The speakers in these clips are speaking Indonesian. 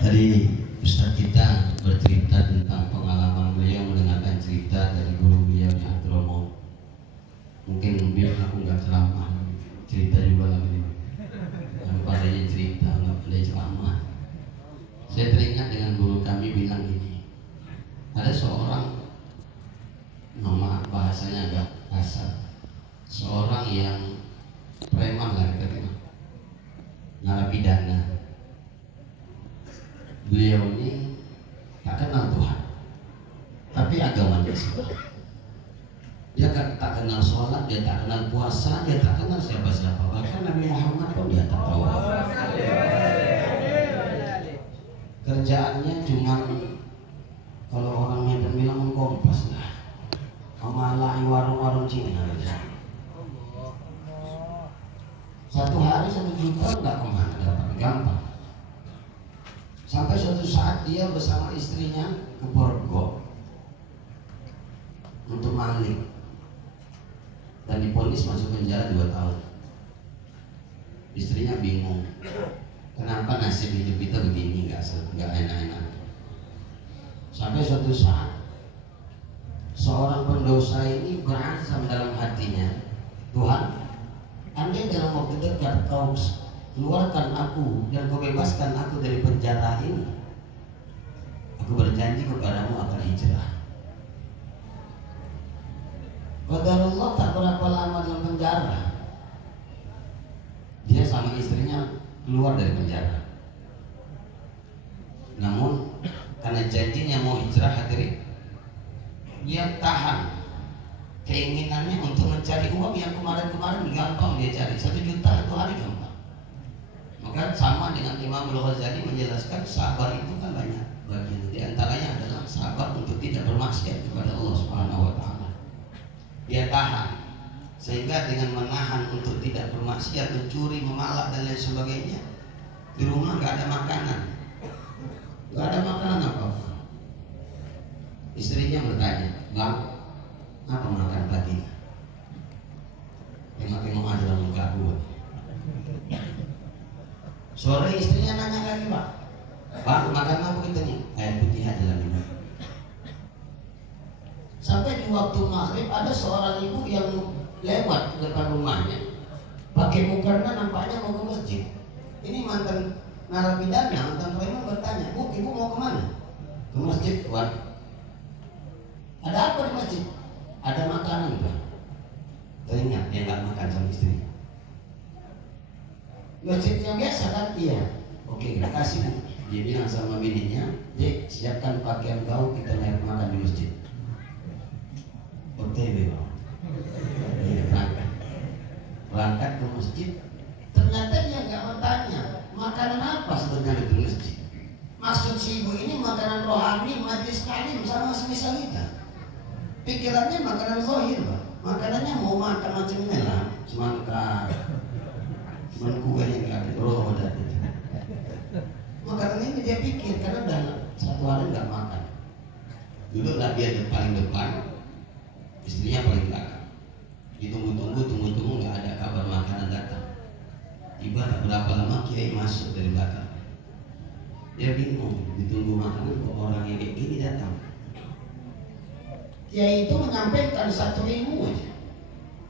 Tadi Ustaz kita bercerita tentang pengalaman beliau mendengarkan cerita dari guru beliau di Hadromo. Mungkin biar aku nggak ceramah, cerita juga lagi nih. Yang padanya cerita, nggak pandai ceramah. Saya teringat dengan guru kami bilang gini, ada seorang, nama bahasanya agak kasar, seorang yang preman lah kita bilang, narapidana. Beliau ini tak kenal Tuhan, tapi agamanya Islam. Dia tak kenal sholat, dia tak kenal puasa, dia tak kenal siapa-siapa. Bahkan Nabi Muhammad pun dia tak tahu. Kerjaannya cuma kalau orang Medan bilang mengkompas lah, memalai warung-warung Cina. Satu hari 1 juta nggak kemana, dapat gampang. Sampai suatu saat dia bersama istrinya ke Borgo untuk maling dan diponis masuk penjara 2 tahun. Istrinya bingung, kenapa nasib hidup kita begini, nggak enak-enak. Sampai suatu saat seorang pendosa ini berazam dalam hatinya, Tuhan, andai dalam waktu dekat kau keluarkan aku dan kau bebaskan aku dari penjara ini, aku berjanji kepadamu akan hijrah. Qadarullah, tak berapa lama dalam penjara, dia sama istrinya keluar dari penjara. Namun karena janjinya mau hijrah, hadirin, dia tahan keinginannya untuk mencari uang yang kemarin-kemarin gampang dia cari, 1 juta itu hari gampang. Maka sama dengan Imam Al-Ghazali menjelaskan, sabar itu kan banyak bagian. Di antaranya adalah sabar untuk tidak bermaksiat kepada Allah Subhanahu wa taala. Dia tahan, sehingga dengan menahan untuk tidak bermaksiat, mencuri, memalak dan lain sebagainya, di rumah nggak ada makanan. Nggak ada makanan apa-apa. Istrinya bertanya, "Bang, apa makan pagi?" Tengok-tengok aja dalam muka gue. Sore istrinya nanya lagi, Pak, makan apa kita nih? Air putih aja lah minum. Sampai di waktu maghrib ada seorang ibu yang lewat ke depan rumahnya, pakai mukena nampaknya mau ke masjid. Ini mantan narapidana, mantan preman bertanya, "Bu, ibu mau kemana?" "Ke masjid, Tuan." "Ada apa di masjid?" "Ada makanan, Tuan." Teringat dia nggak makan sama istri. Masjid yang biasa kan? "Iya." "Oke, terima kasih, Bu." Dia bilang sama bininya, "Dek, siapkan pakaian kau, kita nyari makan di masjid." OTW, Bang. Dia berangkat ke masjid. Ternyata dia nggak bertanya makanan apa sebenarnya di masjid. Maksud si ibu ini makanan rohani, majlis taklim sama semisal kita. Pikirannya makanan zahir, Bang. Makanannya mau makan macam ini lah, semangka, cuman kue yang nggak ada roh dan makanan ini dia pikir, karena udah 1 hari nggak makan. Duduklah dia paling depan, istrinya paling belakang. Ditunggu-tunggu nggak ada kabar makanan datang. Tiba berapa lama Kiai masuk dari belakang. Dia bingung, ditunggu makanan kok orang yang kayak gini datang. Kiai itu menyampaikan satu ilmu aja,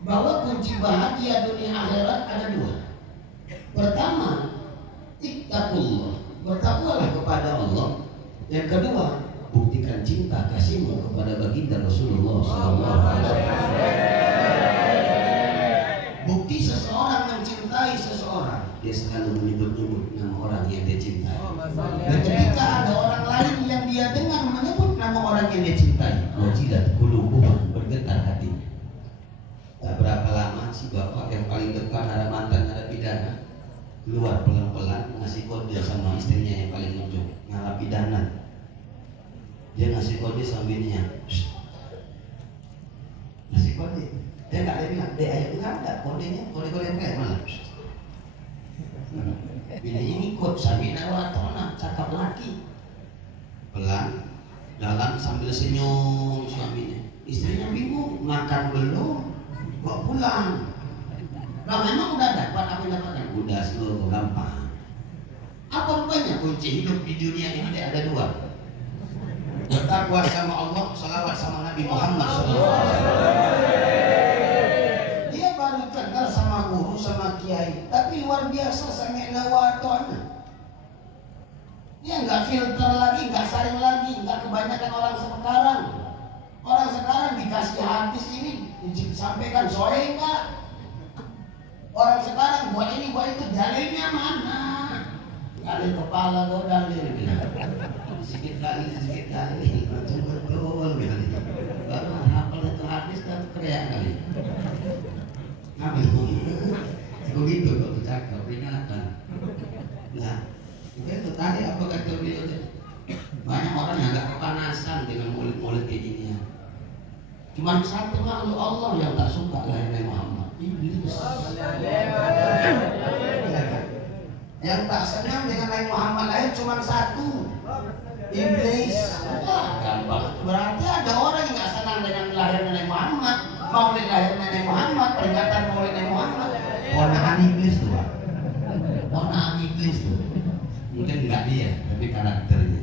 bahwa kunci bahagia dunia akhirat ada 2. Pertama, ittaqullah, bertakwalah kepada Allah. Yang kedua, buktikan cinta kasihmu kepada baginda Rasulullah SAW. Bukti seseorang mencintai seseorang, dia selalu menyebut-nyebut nama orang yang dia cintai. Dan ketika ada orang lain yang dia dengar menyebut nama orang yang dia cintai, wajilat qulubuhum, bergetar hatinya. Tak berapa lama si bapak yang paling depan, ada mantan narapidana, keluar pelan-pelan ngasih kode sama istrinya yang paling ujung, narapidana. Dia ngasih kode sama bininya, ngasih kode. Dia nggak ada bilang, "Dek, ayo," nggak ada kodenya, kode-kode kayak mana? Bininya ngikut, Sabina watona, cakap laki. Pelan, jalan sambil senyum suaminya. Istrinya bingung, makan belum, kok pulang? Nah, memang udah dapat apa yang dapatkan? Udah, seluruh gampang. Apa rupanya kunci hidup di dunia ini ada dua. Bertakwa sama Allah, salawat sama Nabi Muhammad SAW. Dia baru kenal sama guru, sama kiai, tapi luar biasa sami'na wa ata'na. Dia nggak filter lagi, nggak saring lagi, nggak kebanyakan orang sekarang. Orang sekarang dikasih hadis ini disampaikan sore enggak. Orang sekarang buat ini buat itu, dalilnya mana? Dalil kepala gue dalil gitu. Sedikit kali betul gitu. Kalau hafal itu hadis dan teriak kali. Begitu kalau cakap peringatan. Nah, itu tadi apa kata beliau tadi? Banyak orang yang agak kepanasan dengan mulut-mulut kayak gini ya. Cuma satu makhluk Allah yang tak suka lahirnya Muhammad, Iblis. Yang tak senang dengan Nabi Muhammad lahir cuma satu, Iblis. Wah, gampang. Berarti ada orang yang nggak senang dengan lahirnya Nabi Muhammad, maulid lahirnya Nabi Muhammad, peringatan maulid Nabi Muhammad. Ponakan Iblis tuh, Pak. Ponakan Iblis tuh. Mungkin nggak dia, tapi karakternya.